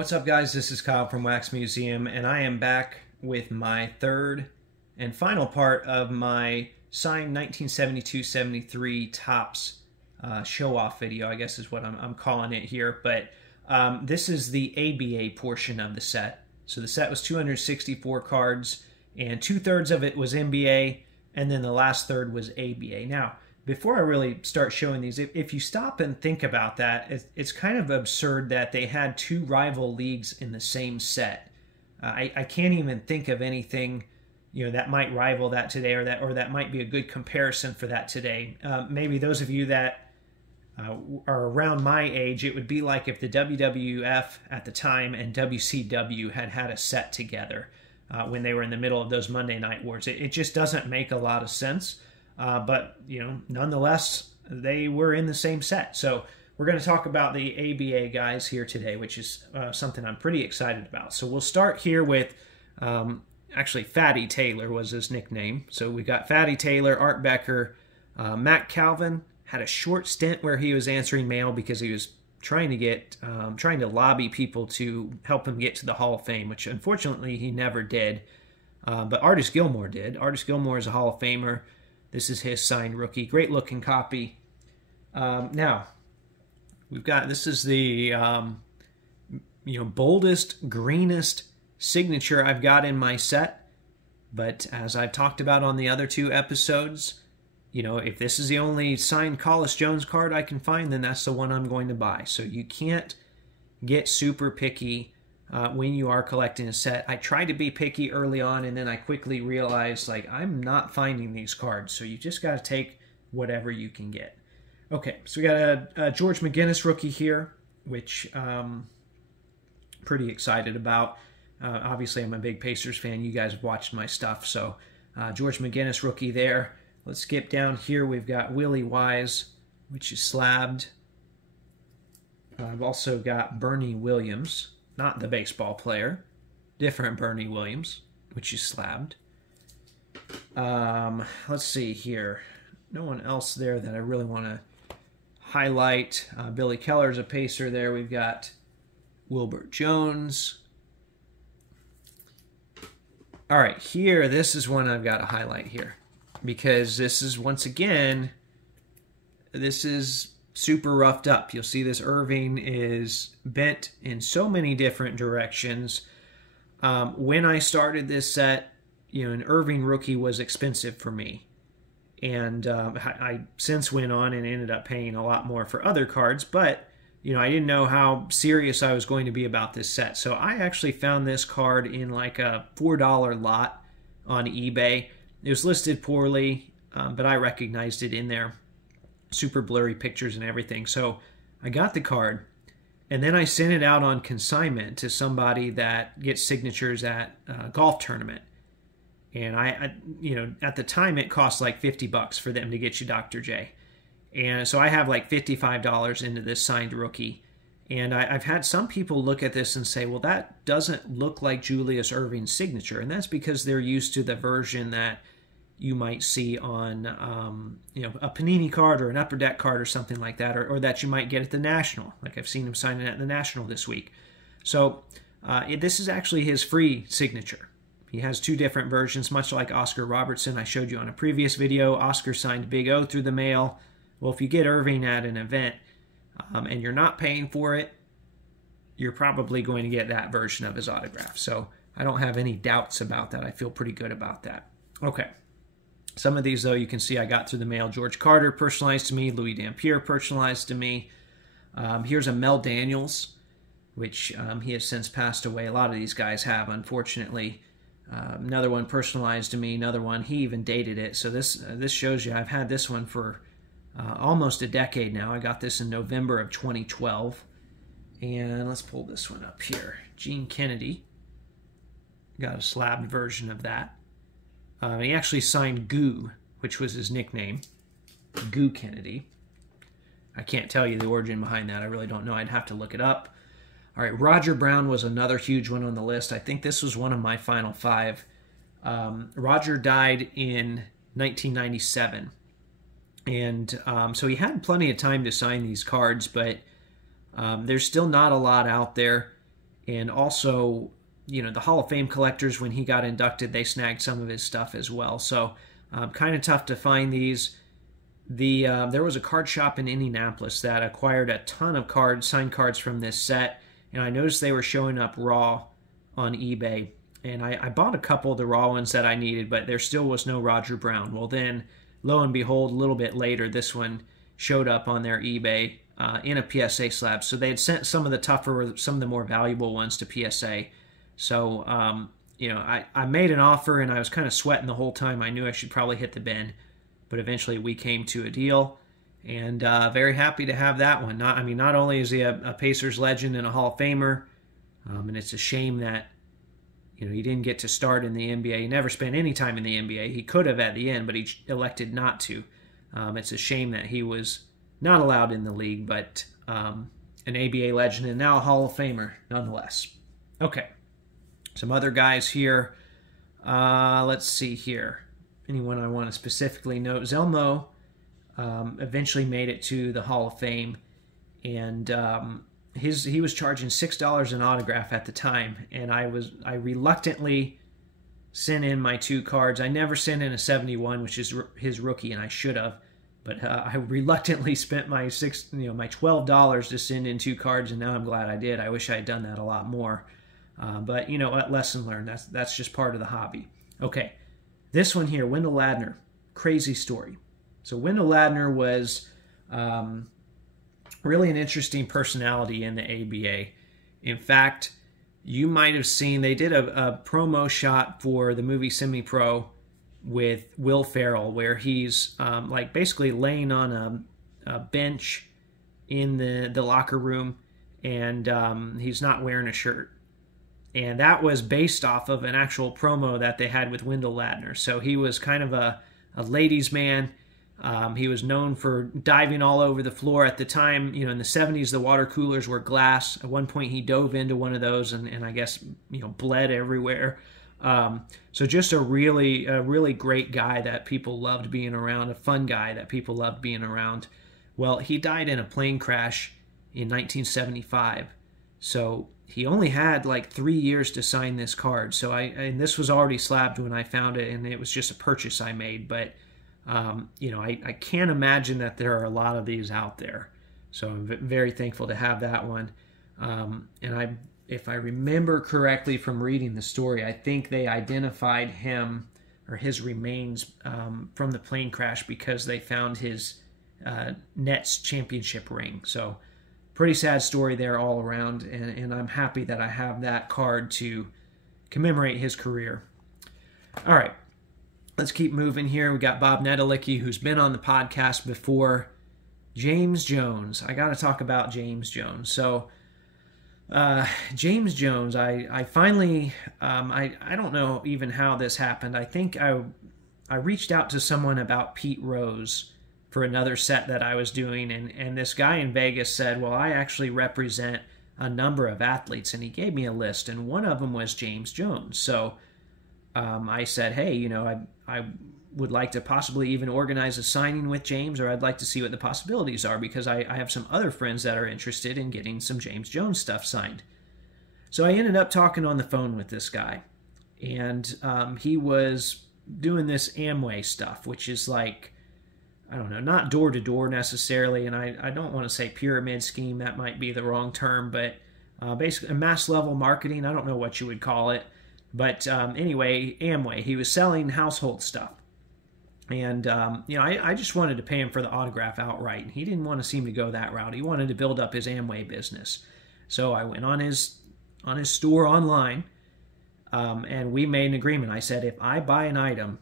What's up, guys? This is Kyle from Wax Museum, and I am back with my third and final part of my signed 1972-73 Topps show-off video, I guess is what I'm calling it here. But this is the ABA portion of the set. So the set was 264 cards, and 2/3 of it was NBA, and then the last third was ABA. Now, before I really start showing these, if you stop and think about that, it's kind of absurd that they had two rival leagues in the same set. I can't even think of anything, that might rival that today, or that might be a good comparison for that today. Maybe those of you that are around my age, it would be like if the WWF at the time and WCW had a set together when they were in the middle of those Monday Night Wars. It just doesn't make a lot of sense. But, nonetheless, they were in the same set. So we're going to talk about the ABA guys here today, which is something I'm pretty excited about. So we'll start here with, actually, Fatty Taylor was his nickname. So we got Fatty Taylor, Art Becker, Matt Calvin had a short stint where he was answering mail because he was trying to lobby people to help him get to the Hall of Fame, which unfortunately he never did. But Artis Gilmore did. Artis Gilmore is a Hall of Famer. This is his signed rookie. Great looking copy. Now, this is the boldest, greenest signature I've got in my set. But as I've talked about on the other two episodes, if this is the only signed Collis Jones card I can find, then that's the one I'm going to buy. So you can't get super picky when you are collecting a set. I tried to be picky early on, and then I quickly realized, I'm not finding these cards. So you just got to take whatever you can get. Okay, so we got a George McGinnis rookie here, which pretty excited about. Obviously, I'm a big Pacers fan. You guys have watched my stuff. So George McGinnis rookie there. Let's skip down here. We've got Willie Wise, which is slabbed. I've also got Bernie Williams. Not the baseball player, different Bernie Williams, which is slabbed. Let's see here. No one else there that I really want to highlight. Billy Keller's a Pacer there. We've got Wilbert Jones. All right, here, this is one I've got to highlight here because this is, once again, this is super roughed up. You'll see this Irving is bent in so many different directions. When I started this set, an Irving rookie was expensive for me. And I since went on and ended up paying a lot more for other cards, but I didn't know how serious I was going to be about this set. So I actually found this card in like a $4 lot on eBay. It was listed poorly, but I recognized it in there. Super blurry pictures and everything. So I got the card, and then I sent it out on consignment to somebody that gets signatures at a golf tournament. And I at the time it cost like $50 for them to get you Dr. J. And so I have like $55 into this signed rookie. And I've had some people look at this and say, well, that doesn't look like Julius Erving's signature. And that's because they're used to the version that you might see on a Panini card or an Upper Deck card or something like that, or that you might get at the National. Like I've seen him signing at the National this week. So this is actually his free signature. He has two different versions, much like Oscar Robertson I showed you on a previous video. Oscar signed Big O through the mail. Well, if you get Irving at an event and you're not paying for it, you're probably going to get that version of his autograph. So I don't have any doubts about that. I feel pretty good about that. Okay. Some of these, though, you can see I got through the mail. George Carter personalized to me. Louis Dampier personalized to me. Here's a Mel Daniels, which he has since passed away. A lot of these guys have, unfortunately. Another one personalized to me. Another one, he even dated it. So this shows you I've had this one for almost a decade now. I got this in November of 2012. And let's pull this one up here. Gene Kennedy. Got a slabbed version of that. He actually signed Goo, which was his nickname, Goo Kennedy. I can't tell you the origin behind that. I really don't know. I'd have to look it up. All right, Roger Brown was another huge one on the list. I think this was one of my final five. Roger died in 1997. And so he had plenty of time to sign these cards, but there's still not a lot out there. And also, you know, the Hall of Fame collectors, when he got inducted, they snagged some of his stuff as well. So kind of tough to find these. There was a card shop in Indianapolis that acquired a ton of cards, signed cards from this set, and I noticed they were showing up raw on eBay. And I bought a couple of the raw ones that I needed, but there still was no Roger Brown. Well, then, lo and behold, a little bit later, this one showed up on their eBay in a PSA slab. So they had sent some of the tougher, some of the more valuable ones to PSA. So, you know, I made an offer, and I was kind of sweating the whole time. I knew I should probably hit the bin, but eventually we came to a deal, and very happy to have that one. Not only is he a Pacers legend and a Hall of Famer, and it's a shame that, you know, he didn't get to start in the NBA. He never spent any time in the NBA. He could have at the end, but he elected not to. It's a shame that he was not allowed in the league, but an ABA legend and now a Hall of Famer nonetheless. Okay, some other guys here. Let's see here. Anyone I want to specifically note. Zelmo eventually made it to the Hall of Fame, and he was charging $6 an autograph at the time, and I reluctantly sent in my 2 cards. I never sent in a 71, which is his rookie, and I should have, but I reluctantly spent my $12 to send in 2 cards, and now I'm glad I did. I wish I had done that a lot more, but you know what? Lesson learned. That's just part of the hobby. Okay, this one here, Wendell Ladner, crazy story. So Wendell Ladner was really an interesting personality in the ABA. In fact, you might have seen, they did a promo shot for the movie Semi-Pro with Will Ferrell, where he's like basically laying on a bench in the locker room, and he's not wearing a shirt. And that was based off of an actual promo that they had with Wendell Ladner. So he was kind of a ladies' man. He was known for diving all over the floor. At the time, you know, in the 70s, the water coolers were glass. At one point, he dove into one of those and I guess, you know, bled everywhere. So just a really great guy that people loved being around, a fun guy that people loved being around. Well, he died in a plane crash in 1975. So he only had like 3 years to sign this card. So and this was already slabbed when I found it, and it was just a purchase I made. But you know, I can't imagine that there are a lot of these out there. So I'm very thankful to have that one. And if I remember correctly from reading the story, I think they identified him or his remains from the plane crash because they found his Nets championship ring. So pretty sad story there all around, and I'm happy that I have that card to commemorate his career. All right. Let's keep moving here. We got Bob Nedelicki, who's been on the podcast before. James Jones. I got to talk about James Jones. So, James Jones, I finally, I don't know even how this happened. I think I reached out to someone about Pete Rose for another set that I was doing, and this guy in Vegas said, well, I actually represent a number of athletes, and he gave me a list, and one of them was James Jones. So, I said, hey, you know, I would like to possibly even organize a signing with James, or I'd like to see what the possibilities are, because I have some other friends that are interested in getting some James Jones stuff signed. So I ended up talking on the phone with this guy, and he was doing this Amway stuff, which is like, I don't know, not door-to-door necessarily, and I don't want to say pyramid scheme, that might be the wrong term, but basically mass-level marketing, I don't know what you would call it. But anyway, Amway, he was selling household stuff. And, you know, I just wanted to pay him for the autograph outright. And he didn't want to seem to go that route. He wanted to build up his Amway business. So I went on his store online, and we made an agreement. I said, if I buy an item,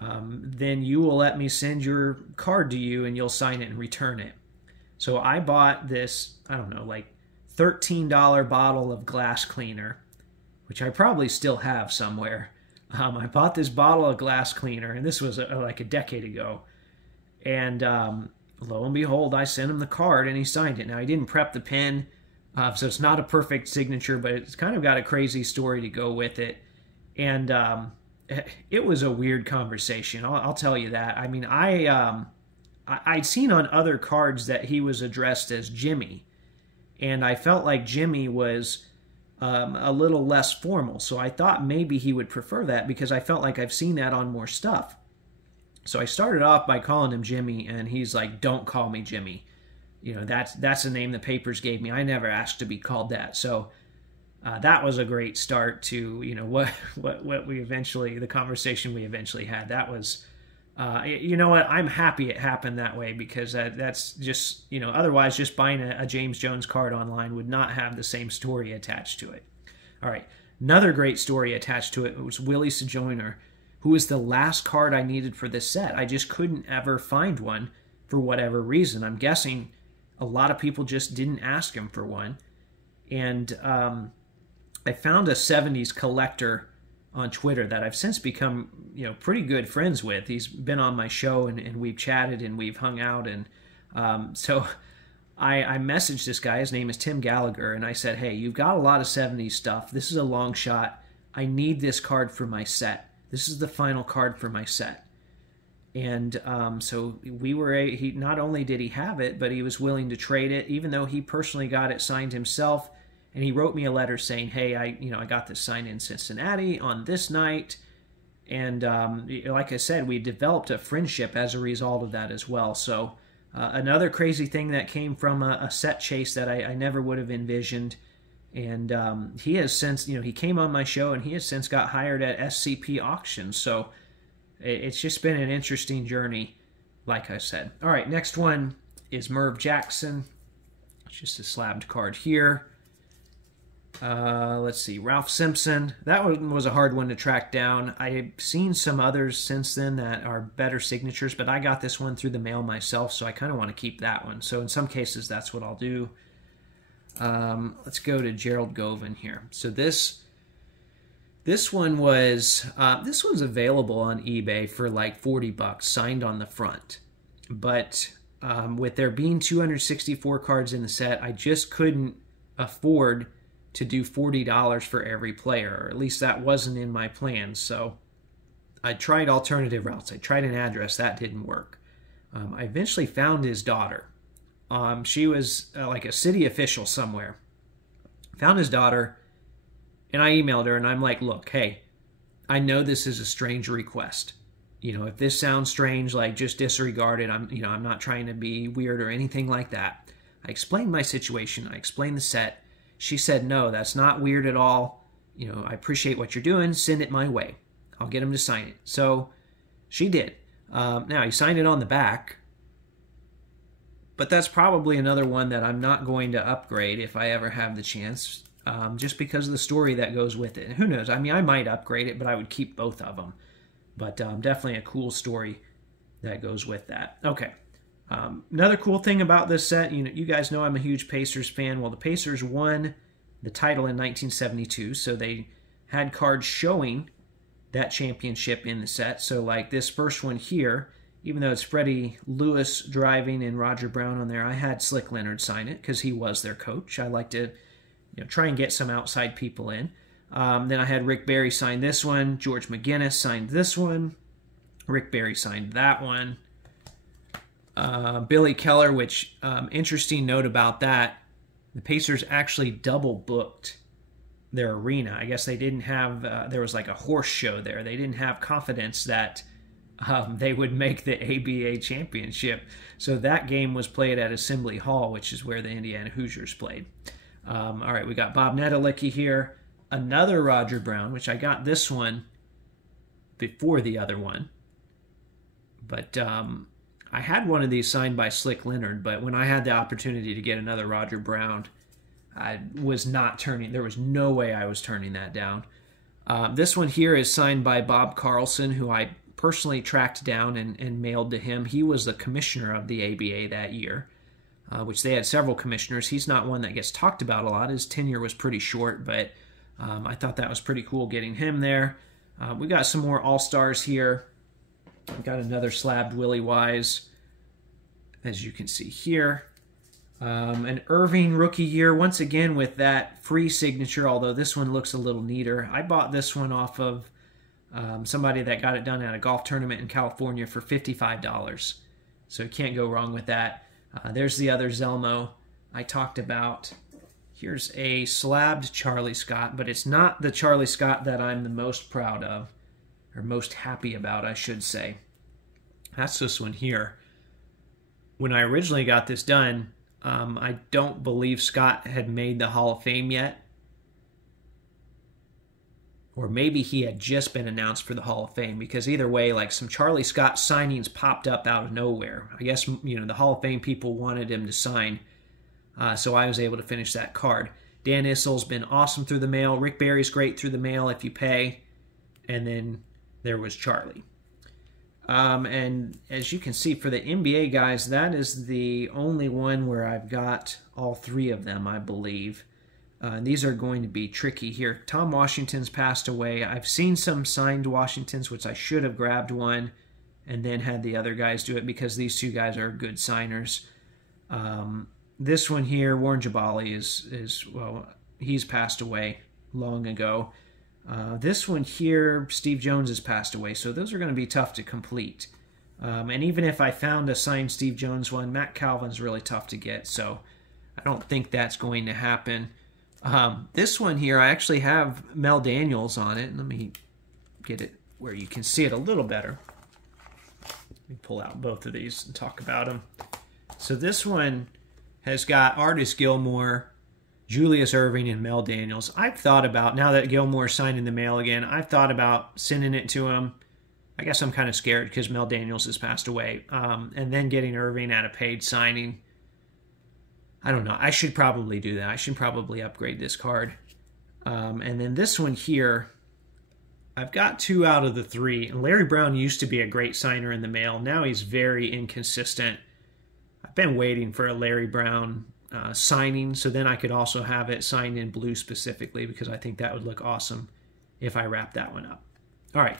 then you will let me send your card to you and you'll sign it and return it. So I bought this, I don't know, like $13 bottle of glass cleaner, which I probably still have somewhere. I bought this bottle of glass cleaner, and this was like a decade ago. And lo and behold, I sent him the card, and he signed it. Now, he didn't prep the pen, so it's not a perfect signature, but it's kind of got a crazy story to go with it. And it was a weird conversation, I'll tell you that. I mean, I'd seen on other cards that he was addressed as Jimmy, and I felt like Jimmy was a little less formal. So I thought maybe he would prefer that because I felt like I've seen that on more stuff. So I started off by calling him Jimmy, and he's like, "Don't call me Jimmy. You know, that's the name the papers gave me. I never asked to be called that." So that was a great start to, you know, what we eventually, the conversation we eventually had. That was, you know what, I'm happy it happened that way, because that's just, you know, otherwise just buying a James Jones card online would not have the same story attached to it. All right, another great story attached to it was Willie Joyner, who was the last card I needed for this set. I just couldn't ever find one for whatever reason. I'm guessing a lot of people just didn't ask him for one. And I found a 70s collector on Twitter that I've since become, you know, pretty good friends with. He's been on my show, and we've chatted and we've hung out. And so I messaged this guy. His name is Tim Gallagher. And I said, "Hey, you've got a lot of 70s stuff. This is a long shot. I need this card for my set. This is the final card for my set." And so we were, he not only did he have it, but he was willing to trade it, even though he personally got it signed himself. And he wrote me a letter saying, "Hey, I got this signed in Cincinnati on this night." And like I said, we developed a friendship as a result of that as well. So another crazy thing that came from a set chase that I never would have envisioned. And he has since, you know, he came on my show, and he has since got hired at SCP Auctions. So it's just been an interesting journey, like I said. All right, next one is Merv Jackson. It's just a slabbed card here. Let's see, Ralph Simpson. That one was a hard one to track down. I've seen some others since then that are better signatures, but I got this one through the mail myself, so I kind of want to keep that one. So in some cases, that's what I'll do. Let's go to Gerald Govan here. So this one was this one's available on eBay for like 40 bucks, signed on the front. But with there being 264 cards in the set, I just couldn't afford to do $40 for every player, or at least that wasn't in my plans. So I tried alternative routes. I tried an address. That didn't work. I eventually found his daughter. She was like a city official somewhere. Found his daughter, and I emailed her, and I'm like, "Look, hey, I know this is a strange request. You know, if this sounds strange, like, just disregard it. I'm not trying to be weird or anything like that." I explained my situation. I explained the set. She said, "No, that's not weird at all. You know, I appreciate what you're doing. Send it my way. I'll get him to sign it." So she did. Now, he signed it on the back, but that's probably another one that I'm not going to upgrade if I ever have the chance, just because of the story that goes with it. And who knows? I mean, I might upgrade it, but I would keep both of them. But definitely a cool story that goes with that. Okay. Another cool thing about this set, you guys know I'm a huge Pacers fan. Well, the Pacers won the title in 1972, so they had cards showing that championship in the set. So like this first one here, even though it's Freddie Lewis driving and Roger Brown on there, I had Slick Leonard sign it because he was their coach. I like to try and get some outside people in. Then I had Rick Barry sign this one. George McGinnis signed this one. Rick Barry signed that one. Billy Keller, which, interesting note about that, the Pacers actually double booked their arena. I guess they didn't have, there was like a horse show there. They didn't have confidence that they would make the ABA championship. So that game was played at Assembly Hall, which is where the Indiana Hoosiers played. All right, we got Bob Nedelicki here. Another Roger Brown, which I got this one before the other one. But I had one of these signed by Slick Leonard, but when I had the opportunity to get another Roger Brown, I was not turning, there was no way I was turning that down. This one here is signed by Bob Carlson, who I personally tracked down and mailed to him. He was the commissioner of the ABA that year, which they had several commissioners. He's not one that gets talked about a lot. His tenure was pretty short, but I thought that was pretty cool getting him there. We got some more All-Stars here. We've got another slabbed Willie Wise, as you can see here. An Irving rookie year, once again with that free signature, although this one looks a little neater. I bought this one off of somebody that got it done at a golf tournament in California for $55. So you can't go wrong with that. There's the other Zelmo I talked about Here's a slabbed Charlie Scott, but it's not the Charlie Scott that I'm the most proud of, or most happy about, I should say. That's this one here. When I originally got this done, I don't believe Scott had made the Hall of Fame yet. Or maybe he had just been announced for the Hall of Fame, because either way, like, some Charlie Scott signings popped up out of nowhere. I guess, you know, the Hall of Fame people wanted him to sign, so I was able to finish that card. Dan Issel's been awesome through the mail. Rick Barry's great through the mail if you pay. And then there was Charlie. And as you can see, for the NBA guys, that is the only one where I've got all three of them, I believe. These are going to be tricky here. Tom Washington's passed away. I've seen some signed Washingtons, which I should have grabbed one and then had the other guys do it, because these two guys are good signers. This one here, Warren Jabali, is well, he's passed away long ago. This one here, Steve Jones has passed away, so those are going to be tough to complete. And even if I found a signed Steve Jones one, Matt Calvin's really tough to get, so I don't think that's going to happen. This one here, I actually have Mel Daniels on it. Let me get it where you can see it a little better. Let me pull out both of these and talk about them. So this one has got Artis Gilmore, Julius Erving, and Mel Daniels. I've thought about, now that Gilmore's signed in the mail again, I've thought about sending it to him. I guess I'm kind of scared because Mel Daniels has passed away. And then getting Erving at a paid signing. I don't know. I should probably do that. I should probably upgrade this card. And then this one here, I've got 2 out of the 3. And Larry Brown used to be a great signer in the mail. Now he's very inconsistent. I've been waiting for a Larry Brown signing, so then I could also have it signed in blue specifically, because I think that would look awesome if I wrap that one up. All right.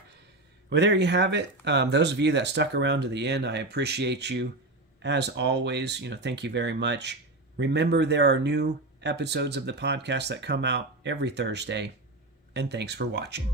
Well, there you have it. Those of you that stuck around to the end, I appreciate you. As always, you know, thank you very much. Remember, there are new episodes of the podcast that come out every Thursday, and thanks for watching.